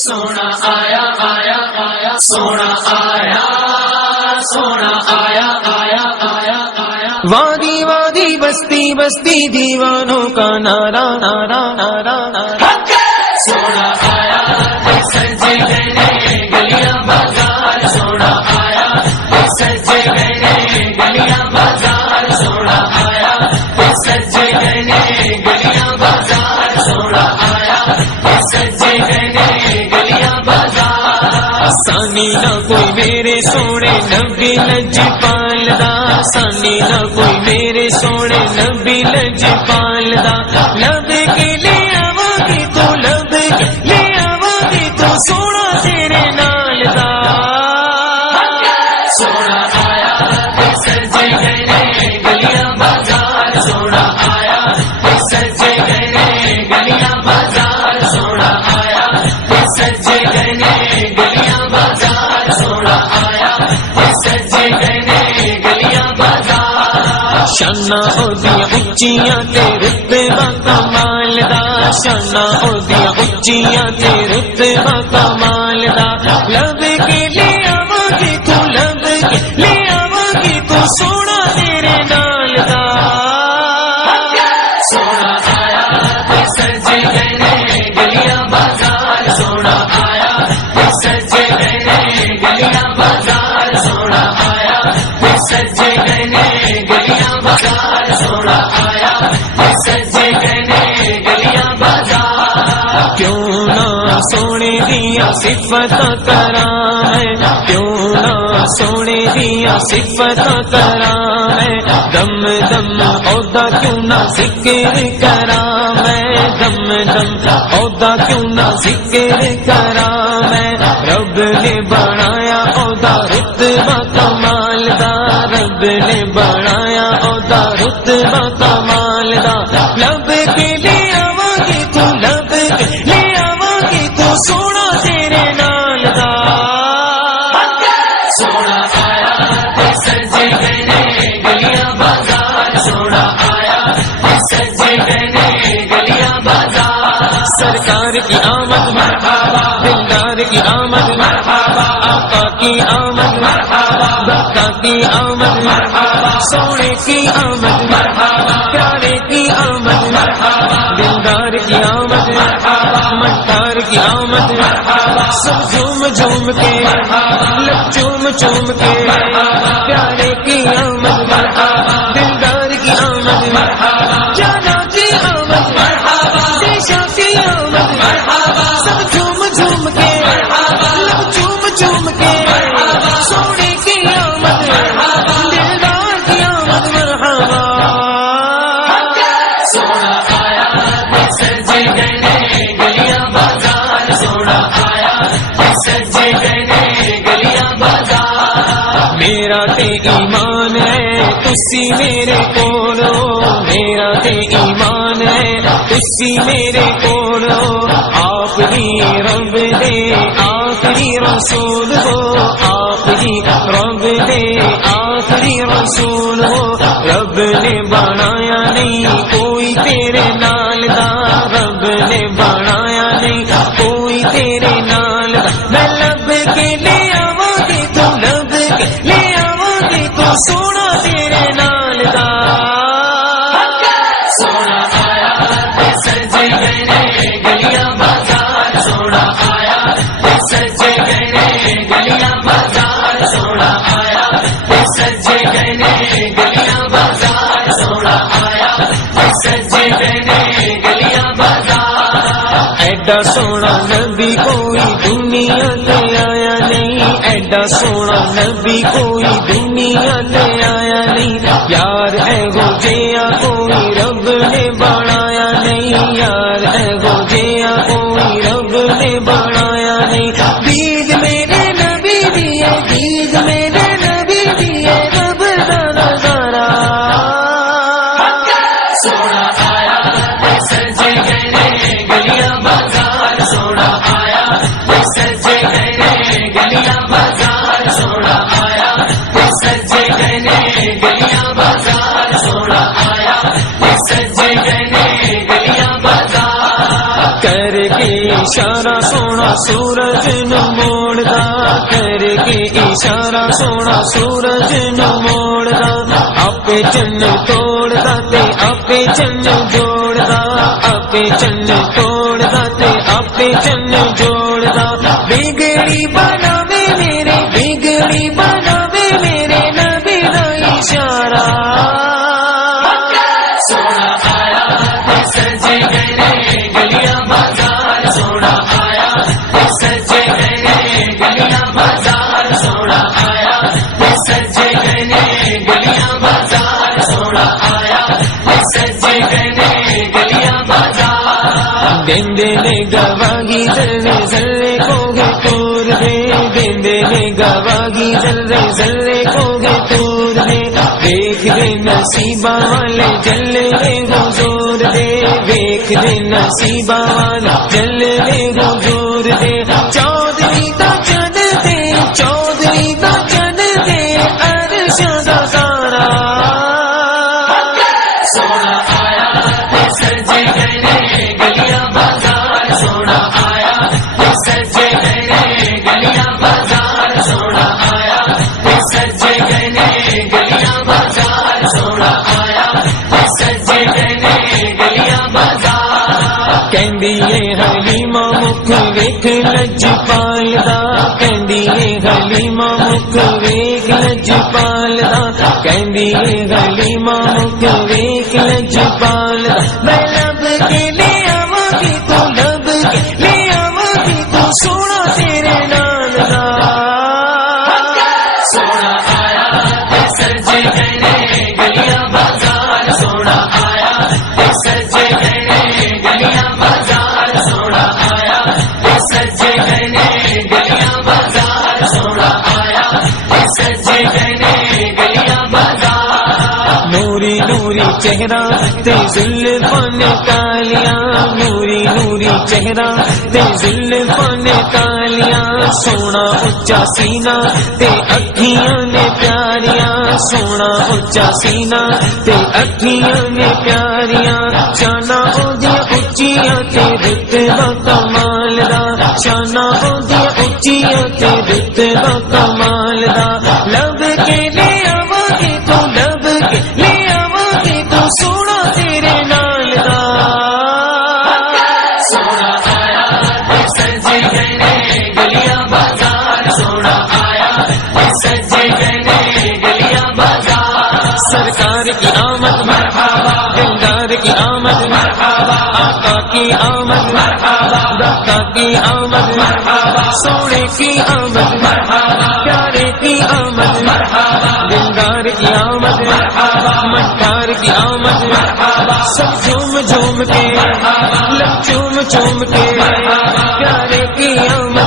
سونا آیا آیا آیا سونا آیا سونا آیا آیا آیا آیا وادی وادی بستی بستی دیوانوں کا نعرہ نعرہ نعرہ نعرہ سونا آیا سجے گئے گلیاں بازار سونا آیا سجے گئے گلیاں بازار سونا آیا سجے گئے گلیاں بازار سونا آیا سجے گئے گلیاں بازار سانی نہ کوئی میرے سونے نبی لجپال دا سانی نہ کوئی میرے سونے نبی لجپال دا لب کے لے آواگی تو لب کے لے آواگی تو سونا تیرے نال دا سونا آیا سجے گئے گلیاں بازار سونا آیا سجے گئے گلیاں بازار سونا آیا سجے گئے گلیاں بازار سونا آیا سجے گئے گلیاں بازار شانہ اودیاں اچیاں تے رتبہ کمال دا شانہ اودیاں اچیاں تے رتبہ کمال دا لب کے لے آواگی تو لب کے لے آواگی تو سونا تیرے نال دا سونا آیا سجے گئے گلیاں بازار سونا آیا سجے گئے گلیاں بازار سونا آیا سجے گئے گلیاں بازار سونا آیا سجے گئے گلیاں بازار کیوں نہ سونے دیا صفت کرام ہے کیوں نہ سونے دیا صفت کرام ہے دم دم عہدہ کیوں نہ ذکر کرام ہے دم دم عہدہ کیوں نہ ذکر کرام ہے رب نے بنایا عہدہ رتبہ کمال دا رب نے بنایا عہدہ رتبہ کمال دا لب کے لے آواگی تو لب کے لے آواگی تو سونا تیرے نال دا سونا آیا سجے گئے گلیاں بازار سونا آیا سجے گئے گلیاں بازار سرکار کی آمد مرحبا دلدار کی آمد مرحبا آقا کی آمد مرحبا بقا کی آمد مرحبا سونے کی آمد مرحبا پیارے کی آمد مرحبا دلدار کی آمد مرحبا مٹار کی آمد مرحبا سب جھوم جھوم کے لب چوم چوم کے پیارے کی آمد مرحبا دلدار کی آمد مرحبا جانا کی آمد مرحبا دیشا کی آمد مرحبا سب جھوم جھوم کے لب چوم چوم کے سونے کی آمد مرحبا دلدار کی آمد مرحبا سونا آیا سجے گئے گلیاں بازار سونا آیا سجے گئے گلیاں بازار میرا تے ایمان ہے تسی میرے کولو میرا تے ایمان ہے تسی میرے کولو آخری رب دے آخری رسول ہو آخری رب دے آخری رسول ہو رب نے بنایا نہیں کوئی تیرے نال دا رب نے بنایا نہیں کوئی تیرے نال دا میں لب کے لے آواگی تو لب کے لے آواگی تو سونا تیرے نال دا سونا آیا سجے گئے گلیاں بازار سونا آیا سجے گئے گلیاں بازار سونا آیا سجے گئے گلیاں بازار سونا آیا سجے گئے گلیاں بازار ایڈا سونا نبی کوئی دنیا تے آیا نہیں ایڈا سونا نبی کوئی دنیا تے آیا نہیں یار اے گو جیا کوئی رب نے بنایا نہیں یار اے گو جیا کوئی رب نے بنایا نہیں دید میرے نبی دیے دید میرے نبی دیے رب دا نظارہ سونا آیا سجے گئے گلیاں بازار سونا آیا سجے گئے گلیاں بازار سونا آیا سجے گئے گلیاں بازار سونا آیا سجے گئے گلیاں بازار کر کے اشارہ سونا سورج نو موڑدا کر کے اشارہ سونا سورج نو موڑدا آپے چن توڑدا تے آپے چن جوڑدا آپے چن توڑدا تے آپے چن جوڑدا بگڑی بناوے میرے بگڑی بناوے میرے نبی دا اشارہ سونا آیا سجے گئے گلیاں بازار سونا آیا سجے گئے گلیاں بازار سونا آیا سجے گئے گلیاں بازار سونا آیا سجے گئے گلیاں بازار دیندے نے گواہی ذرے ذرے کو گے تور دے دیندے نے گواہی ذرے ذرے کو گے تور دے دیکھ دے نصیبہ والے جلے حضور دے دیکھ دے نصیبہ والے جلے حضور دے چودھری دا چن دے چودھری دا چن دے عرش دا سارا سونا آیا سجے گئے گلیاں بازار سونا آیا سجے گئے گلیاں بازار سونا آیا سجے گئے گلیاں بازار سونا آیا سجے گئے گلیاں بازار کہندی اے حلیمہ مکھ ویکھ لج پالدا کہندی اے حلیمہ مکھ ویکھ لج پالدا کہندی اے حلیمہ مکھ ویکھ لج پالدا میں لب کے لے آواں گی تو لب کے لے آواں گی تو سونا تیرے نال دا سونا آیا سجے گئے گلیاں بازار سونا آیا سجے گئے گلیاں بازار سونا آیا سجے گئے گلیاں بازار سونا آیا سجے گئے گلیاں بازار نوری نوری چہرہ تے زلفاں نے کالیاں نوری نوری چہرہ تے زلفاں نے کالیاں سونا اچا سینہ تے اکھیاں نے پیاریاں سونا اچا سینہ تے اکھیاں نے پیاریاں شاناں اودیاں اچیاں تے رتبہ کمال دا شاناں اودیاں اچیاں تے رتبہ کمال دا لب کے لے آواں گے تو لب کے لے آواں گے تو سونا تیرے نال دا سونا آیا سجے گئے گلیاں بازار سونا آیا سجے گئے گلیاں بازار سرکار کی آمد مرحبا دلدار کی آمد مرحبا آقا کی آمد مرحبا داتا کی آمد مرحبا سونے کی آمد مرحبا پیارے کی آمد مرحبا دلدار کی آمد مرحبا مکار کی آمد مرحبا سب جھوم جھوم کے لب چوم چوم کے پیارے کی آمد